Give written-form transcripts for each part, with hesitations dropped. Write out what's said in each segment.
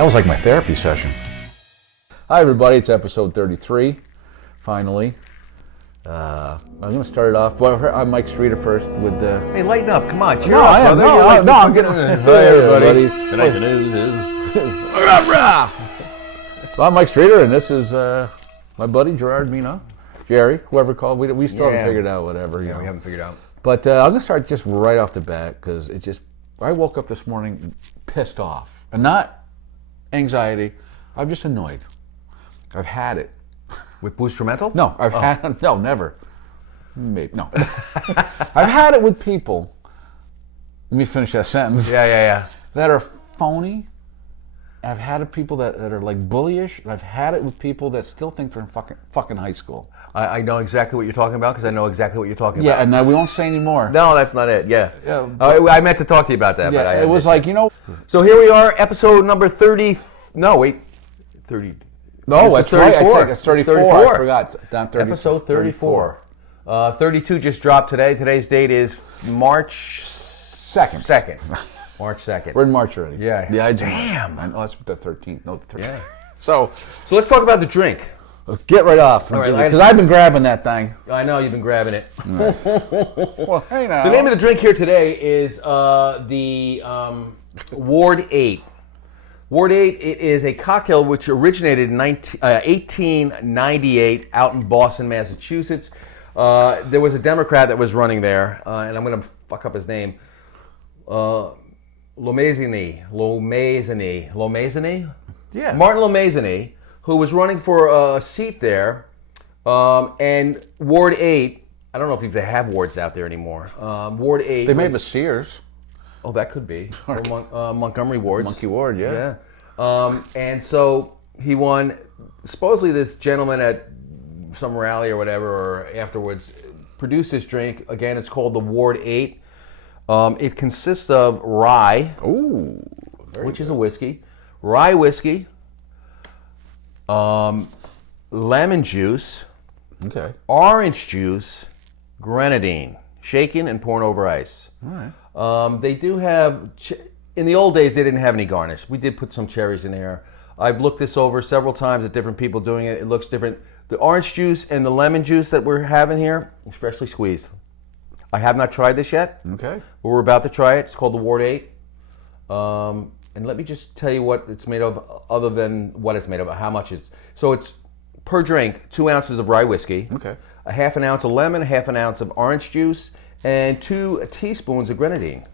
That was like my therapy session. Hi everybody, it's episode 33, finally. I'm going to start it off, but I'm Mike Streeter first with the... Hey, lighten up, come on, cheer No, up, I am, brother. no, I'm getting... Hi everybody. Tonight the news is... Well, I'm Mike Streeter, and this is my buddy Gerard Mino. Jerry, whoever called, we still haven't figured out whatever. Yeah, we haven't figured out. But I'm going to start just right off the bat, because I woke up this morning pissed off. And not anxiety, I'm just annoyed. I've had it. With Boozetrumental? No, no, never. Maybe, no. I've had it with people, let me finish that sentence. Yeah. That are phony. I've had it with people that are like bullyish, and I've had it with people that still think they're in fucking high school. I know exactly what you're talking about, because I know exactly what you're talking Yeah, about. and we won't say anymore. No, that's not it, yeah. I meant to talk to you about that, Yeah, but it was like, you know... So here we are, episode number 30... No, wait. 30... No, it's 34. It's 34. I forgot. Not 32. Episode 34. 32 just dropped today. Today's date is March 2nd. March 2nd. We're in March already. Yeah. Damn. I know, that's the 13th. No, the 13th. Yeah. So let's talk about the drink. Let's get right off. All right, because I've been grabbing that thing. I know, you've been grabbing it. Well, hey now. The name of the drink here today is the Ward 8. Ward 8, it is a cocktail which originated in 1898 out in Boston, Massachusetts. There was a Democrat that was running there, and I'm going to fuck up his name. Lomaisany? Yeah. Martin Lomaisany, who was running for a seat there, and Ward 8, I don't know if they have wards out there anymore. Ward 8. They made the Sears. Oh, that could be. Or Montgomery wards. Monkey Ward, yeah. And so he won. Supposedly this gentleman at some rally or whatever, or afterwards, produced this drink. Again, it's called the Ward 8. It consists of rye, which is a whiskey, rye whiskey, lemon juice, orange juice, grenadine, shaken and poured over ice. All right. They do have, in the old days, they didn't have any garnish. We did put some cherries in there. I've looked this over several times at different people doing it. It looks different. The orange juice and the lemon juice that we're having here is freshly squeezed. I have not tried this yet. Okay. But we're about to try it. It's called the Ward 8. And let me just tell you what it's made of, other than what it's made of, how much it's. So it's, per drink, 2 ounces of rye whiskey. Okay. A half an ounce of lemon, a half an ounce of orange juice, and 2 teaspoons of grenadine.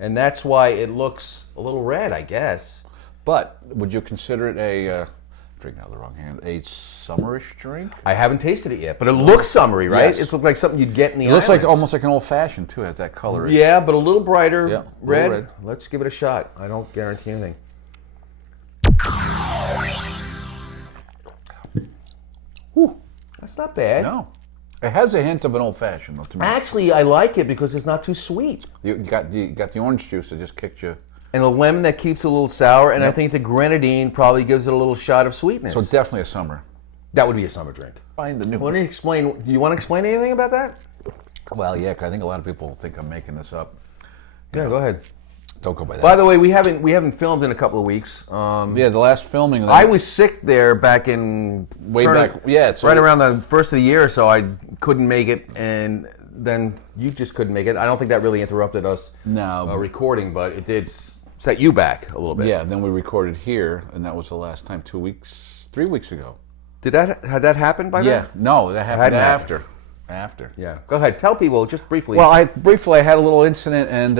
And that's why it looks a little red, I guess. But would you consider it a, drinking out of the wrong hand, a summerish drink? I haven't tasted it yet, but it looks summery, right? Yes. It looks like something you'd get in the It looks islands. like almost like an old fashioned too. It has that color. Yeah, but a little brighter red. red. Let's give it a shot. I don't guarantee anything. Whew. That's not bad. No. It has a hint of an old fashioned though to me. Actually, I like it because it's not too sweet. You got the orange juice that just kicked you. And the lemon that keeps it a little sour, and I think the grenadine probably gives it a little shot of sweetness. So definitely a summer. That would be a summer drink. Find the new Want one. to explain? Do you want to explain anything about that? Well, yeah, 'cause I think a lot of people think I'm making this up. Yeah, go ahead. Don't go by that. By the way, we haven't filmed in a couple of weeks. Yeah, the last filming. I was sick there back in back. Yeah, it's right around the first of the year, so I couldn't make it, and then you just couldn't make it. I don't think that really interrupted us. Recording, but it did set you back a little bit. Yeah, then we recorded here, and that was the last time 3 weeks ago. Had that happened by then? Yeah, no, that happened Hadn't after. Yeah, go ahead. Tell people just briefly. Well, I had a little incident, and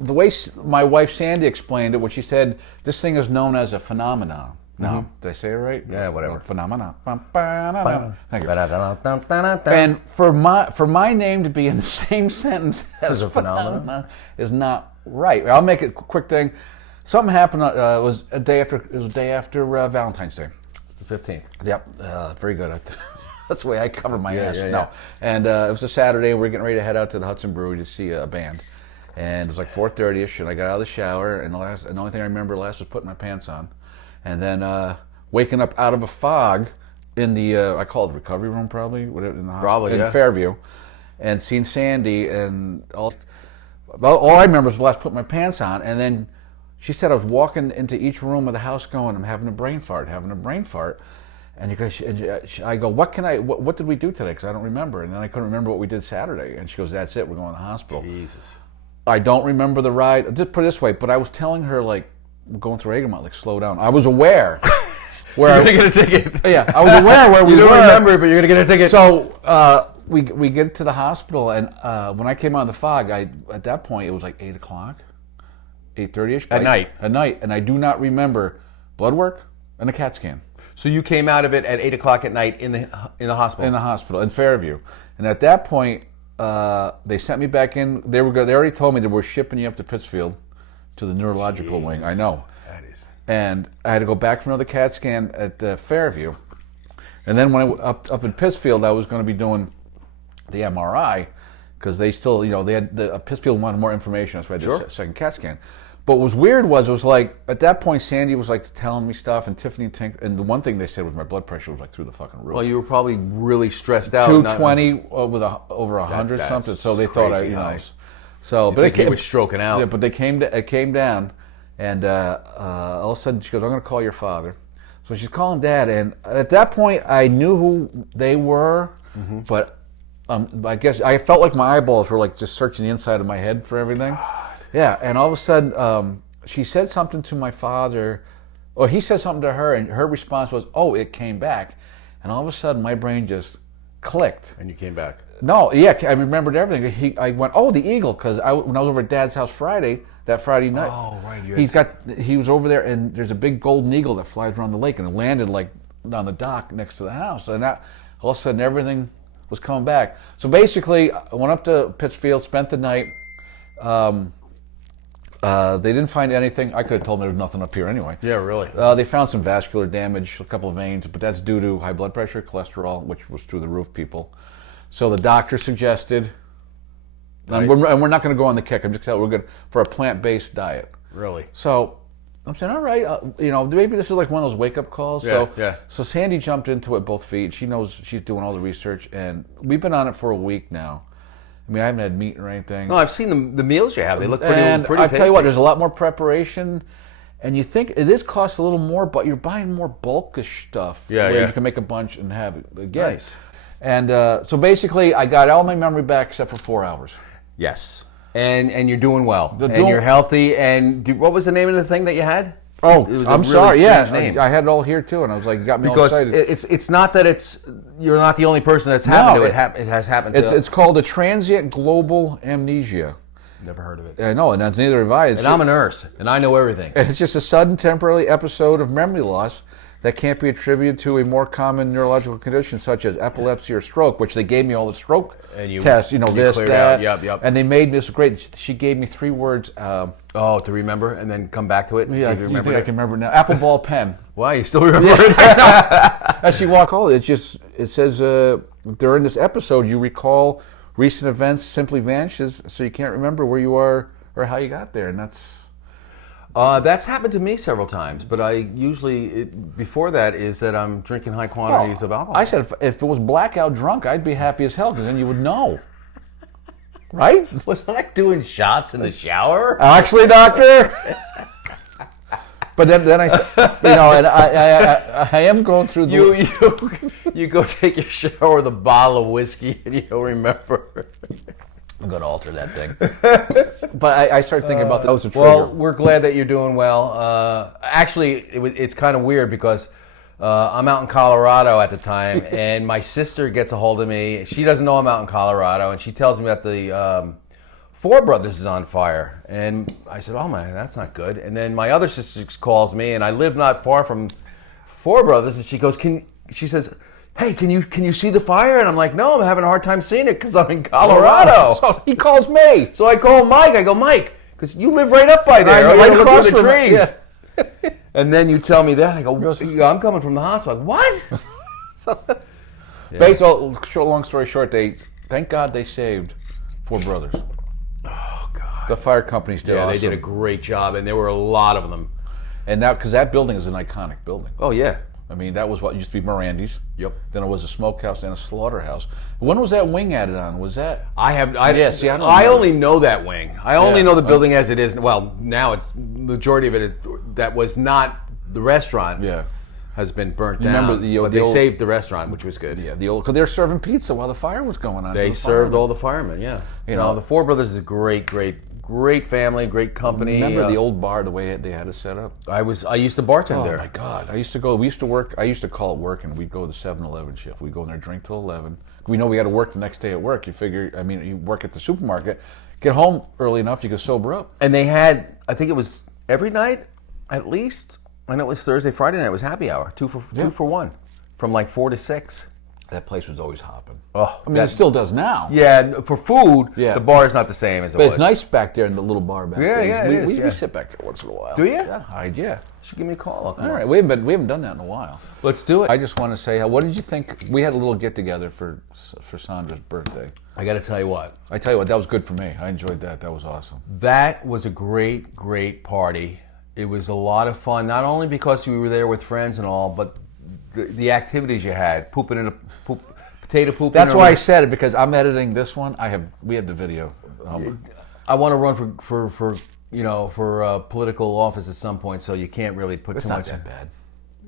the way my wife Sandy explained it, what she said, this thing is known as a phenomenon. No, did I say it right? Yeah, whatever. Phenomenon. Thank you. And for my name to be in the same sentence as a phenomenon is not right. I'll make it a quick thing. Something happened. It was a day after Valentine's Day. The 15th. Yep. Very good. That's the way I cover my ass. Yeah. No. And it was a Saturday, and we were getting ready to head out to the Hudson Brewery to see a band. And it was like 4:30ish, and I got out of the shower, and the only thing I remember last was putting my pants on. And then waking up out of a fog in the, I call it the recovery room probably, in the hospital, in Fairview, and seeing Sandy, and all I remember was the last put my pants on, and then she said I was walking into each room of the house going, I'm having a brain fart. And I go, what did we do today? Because I don't remember. And then I couldn't remember what we did Saturday. And she goes, that's it. We're going to the hospital. Jesus. I don't remember the ride. Just put it this way. But I was telling her, like, going through Egremont, like, slow down. I was aware. Where you're going to get a ticket. Yeah, I was aware where we were. You don't remember, but you're going to get a ticket. So we get to the hospital. And when I came out of the fog, at that point, it was like 8 o'clock, 8:30ish. At night. At night. And I do not remember blood work and a CAT scan. So you came out of it at 8 o'clock at night in the hospital? In the hospital, in Fairview. And at that point, they sent me back in. They already told me they were shipping you up to Pittsfield to the neurological wing. I know. That is. And I had to go back for another CAT scan at Fairview. And then when I up in Pittsfield, I was going to be doing the MRI because they still, they had Pittsfield wanted more information. That's why I did a second CAT scan. But what was weird was it was like at that point Sandy was like telling me stuff, and Tiffany and the one thing they said was my blood pressure was like through the fucking roof. Well, you were probably really stressed out. 220 with over 100 something. So they thought but they came stroking out. Yeah, but it came down, and all of a sudden she goes, "I'm going to call your father." So she's calling Dad, and at that point I knew who they were, but I guess I felt like my eyeballs were like just searching the inside of my head for everything. Yeah, and all of a sudden, she said something to my father, or he said something to her, and her response was, "Oh, it came back," and all of a sudden, my brain just clicked. And you came back. No, yeah, I remembered everything. I went, "Oh, the eagle," because when I was over at Dad's house that Friday night. Oh, right. He was over there, and there's a big golden eagle that flies around the lake, and it landed like on the dock next to the house, and that all of a sudden everything was coming back. So basically, I went up to Pittsfield, spent the night. They didn't find anything. I could have told them there was nothing up here anyway. Yeah, really. They found some vascular damage, a couple of veins, but that's due to high blood pressure, cholesterol, which was through the roof, people. So the doctor suggested, and we're not going to go on the kick. I'm just telling you, we're good for a plant-based diet. Really? So I'm saying, all right, maybe this is like one of those wake-up calls. Yeah. So Sandy jumped into it both feet. She knows she's doing all the research, and we've been on it for a week now. I mean, I haven't had meat or anything. No, I've seen the meals you have. They look pretty tasty. Tell you what, there's a lot more preparation, and you think it is cost a little more, but you're buying more bulkish stuff. Where you can make a bunch and have it again. Nice. And so basically, I got all my memory back except for 4 hours. Yes. And you're doing well. And you're healthy. And what was the name of the thing that you had? Oh, I'm sorry. Yeah, name. I had it all here too, and I was like, you got me all excited. It's not that you're not the only person that's happened to it. It has happened to. It's called the Transient Global Amnesia. Never heard of it. I know, and that's neither have I. And I'm a nurse, and I know everything. It's just a sudden temporary episode of memory loss that can't be attributed to a more common neurological condition such as epilepsy or stroke, which they gave me all the stroke tests, this, that. Yep. And they made me, this was great, she gave me 3 words. To remember and then come back to it? And yeah, see if you remember think I can remember now. Apple ball pen. Why, you still remember it? As she walked, it says, during this episode, you recall recent events simply vanishes, so you can't remember where you are or how you got there, and that's happened to me several times, but I usually, before that, is that I'm drinking high quantities of alcohol. I said if it was blackout drunk, I'd be happy as hell, because then you would know. Right? Was I doing shots in the shower? Actually, doctor. But then I, and I am going through the... You go take your shower with a bottle of whiskey and you don't remember. I'm going to alter that thing. But I started thinking about that was a trigger. Well, we're glad that you're doing well. Actually, it's kind of weird because I'm out in Colorado at the time, and my sister gets a hold of me. She doesn't know I'm out in Colorado, and she tells me that the Four Brothers is on fire. And I said, oh man, that's not good. And then my other sister calls me, and I live not far from Four Brothers, and she goes, she says, hey, can you see the fire? And I'm like, no, I'm having a hard time seeing it because I'm in Colorado. So he calls me. So I call Mike. I go, Mike, because you live right up by there. Right across from the trees. Yeah. And then you tell me that. I go, I'm coming from the hospital. What? Basically, long story short, thank God they saved Four Brothers. Oh, God. The fire companies did awesome. They did a great job, and there were a lot of them. And now, because that building is an iconic building. Oh, yeah. I mean, that was what used to be Mirandy's. Yep. Then it was a smokehouse and a slaughterhouse. When was that wing added on? Was that? I only know that wing. I only know the building as it is. Well, now it's majority of it that was not the restaurant. Yeah. Has been burnt down. Remember but they saved the restaurant, which was good. Yeah, because they were serving pizza while the fire was going on. They served all the firemen. Yeah. You know, the Four Brothers is a great family, great company. Remember the old bar, the way they had it set up? I used to bartend there. Oh my God! I used to go. We used to work. I used to call it work, and we'd go to the 7-Eleven shift. We'd go in there, drink till 11. We know we got to work the next day at work. You figure, I mean, you work at the supermarket, get home early enough, you could sober up. And they had, I think it was every night, at least. I know it was Thursday, Friday night. It was happy hour, two for one, from like 4 to 6. That place was always hopping. Oh, I mean, it still does now. Yeah, for food, the bar is not the same as it was. But it's nice back there in the little bar back there. Yeah, it is. We sit back there once in a while. Do you? Yeah, You should give me a call. All right, we haven't done that in a while. Let's do it. I just want to say, what did you think? We had a little get together for Sandra's birthday. I got to tell you what. That was good for me. I enjoyed that. That was awesome. That was a great party. It was a lot of fun, not only because we were there with friends and all, but the activities you had, potato pooping. That's why I said it, because I'm editing this one. We have the video. I want to run for political office at some point, so you can't really put too much. It's not that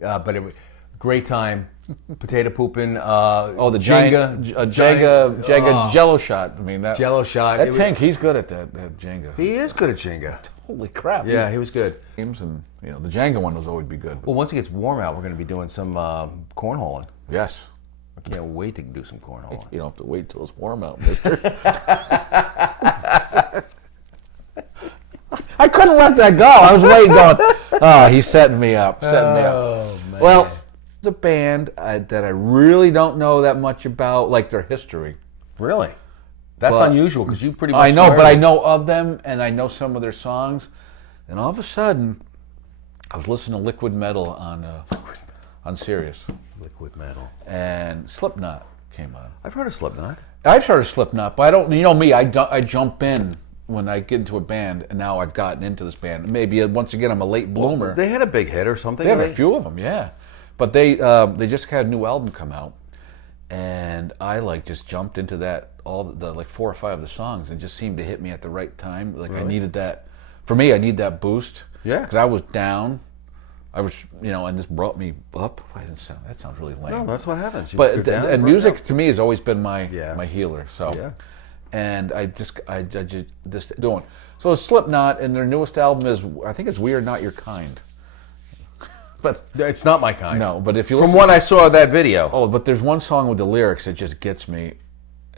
bad. But it was great time. Potato pooping. The Jenga Jello shot. I mean that Jello shot. That Tank, he's good at that Jenga. He is good at Jenga. Holy crap! Yeah, he was good. And the Jenga one will always be good. Well, once it gets warm out, we're going to be doing some cornholing. Yes. I can't wait to do some cornholing. You don't have to wait till it's warm out, mister. I couldn't let that go. I was waiting going, he's setting me up. Man. Well, it's a band that I really don't know that much about, like their history. Really? That's unusual, because you pretty much I know, but I know of them, and I know some of their songs. And all of a sudden, I was listening to Liquid Metal on Sirius. Liquid Metal. And Slipknot came on. I've heard of Slipknot. I've heard of Slipknot, but I don't. You know me, I jump in when I get into a band, and now I've gotten into this band. Maybe once again, I'm a late bloomer. They had a big hit or something. They have a few of them, yeah. But they just had a new album come out, and I just jumped into that, all the 4 or 5 of the songs, and just seemed to hit me at the right time. Like really? I needed that. For me, I need that boost. Yeah. Because I was down. I was, and this brought me up. That sounds really lame. No, that's what happens. And music to me has always been my healer. So, and I just doing. So it's Slipknot, and their newest album is, I think it's Weird Not Your Kind. But it's not my kind. No, but if you from what I saw of that video. Oh, but there's one song with the lyrics that just gets me,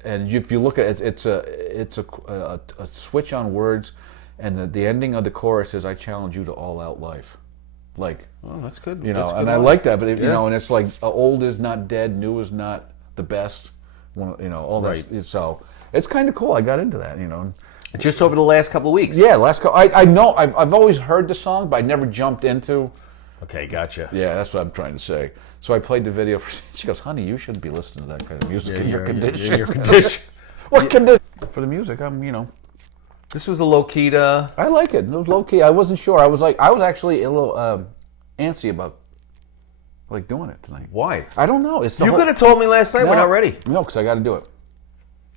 and if you look at it, it's a switch on words, and the ending of the chorus is, "I challenge you to all out life." Oh, that's good. I like that, but and it's like old is not dead, new is not the best. All that. Right. So it's kind of cool. I got into that, Just over the last couple of weeks. Yeah, I know. I've always heard the song, but I never jumped into. Okay, gotcha. Yeah, that's what I'm trying to say. So I played the video for. She goes, "Honey, you shouldn't be listening to that kind of music in your condition." In your condition. What condition? For the music, This was a low key to. I like it. It was low key. I wasn't sure. I was actually a little antsy about doing it tonight. Why? I don't know. You could have told me last night. We're not ready. No, because I got to do it.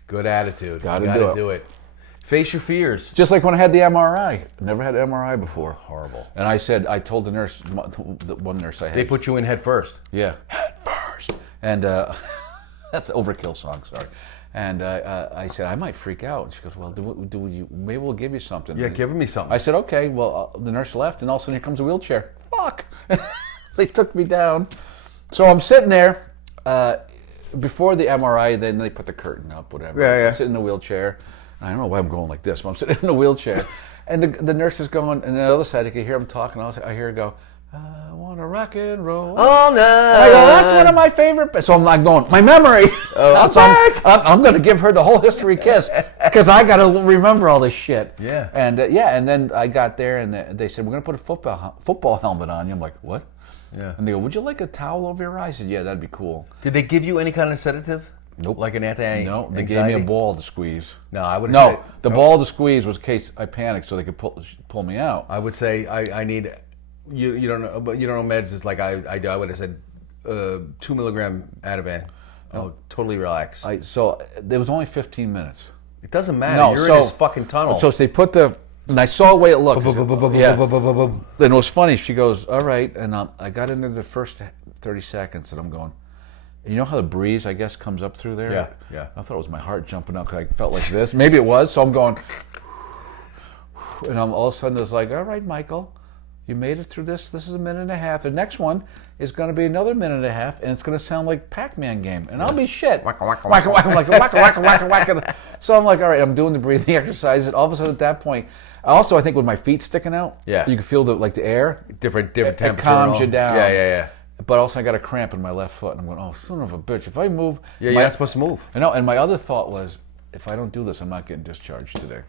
Good attitude. Got to do it. Face your fears. Just like when I had the MRI. Never had an MRI before. Horrible. And I told the nurse, the one nurse I had. They put you in head first. Yeah. Head first. And that's an overkill song, sorry. And I said, I might freak out. And she goes, well, maybe we'll give you something. Yeah, give me something. I said, okay. Well, the nurse left, and all of a sudden here comes a wheelchair. Fuck. They took me down. So I'm sitting there. Before the MRI, then they put the curtain up, whatever. Yeah. I'm sitting in the wheelchair. I don't know why I'm going like this, but I'm sitting in a wheelchair. And the nurse is going, and on the other side, I can hear him talking. I hear her go, I want to rock and roll all night. And I go, that's one of my favorite. So I'm going, my memory. I'm going to give her the whole history kiss because I got to remember all this shit. Yeah. And and then I got there, and they said, we're going to put a football helmet on you. I'm like, what? Yeah. And they go, would you like a towel over your eyes? I said, yeah, that'd be cool. Did they give you any kind of sedative? Nope. Like an anti-anxiety? No, they gave me a ball to squeeze. No, I would. No, the ball to squeeze was in case I panicked, so they could pull me out. I would say I need. You don't know, but you don't know meds. It's like I do. I would have said 2 milligram Ativan. I'll totally relax. So it was only 15 minutes. It doesn't matter. No, You're so- in this fucking tunnel. So they put and I saw the way it looked. Yeah. And it was funny. She goes, all right. And I got into the first 30 seconds and I'm going, you know how the breeze, I guess, comes up through there? Yeah. I thought it was my heart jumping up because I felt like this. Maybe it was. So I'm going, and all of a sudden it's like, all right, Michael, you made it through this. This is a minute and a half. The next one is going to be another minute and a half, and it's going to sound like Pac-Man game. And I'll be shit. Wacka, wacka, wacka, wacka, wacka, wacka, wacka. So I'm like, all right, I'm doing the breathing exercises. All of a sudden at that point, also I think with my feet sticking out, you can feel the air. Different temperature. It calms you down. Yeah. But also I got a cramp in my left foot, and I'm going, oh, son of a bitch. If I move... Yeah, you're not supposed to move. I know, and my other thought was, if I don't do this, I'm not getting discharged today.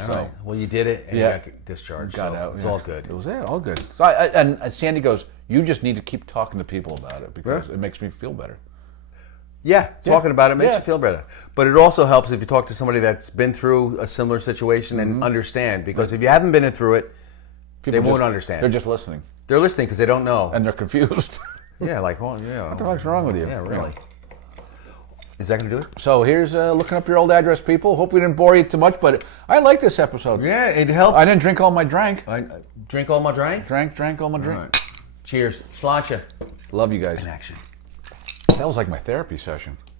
All right. Well, you did it, and you got discharged. Got so out. It's all good. It was all good. So and Sandy goes, you just need to keep talking to people about it because it makes me feel better. Yeah, talking about it makes you feel better. But it also helps if you talk to somebody that's been through a similar situation and understand. Because if you haven't been through it, they won't understand. They're just listening. They're listening because they don't know. And they're confused. Yeah, like, well, yeah. What the fuck's wrong with you? Yeah, really. Is that going to do it? So here's looking up your old address, people. Hope we didn't bore you too much, but I like this episode. Yeah, it helps. I didn't drink all my drink. Drink all my drink? Drank all my drink. Right. Cheers. Sláinte. Love you guys. In action. That was like my therapy session.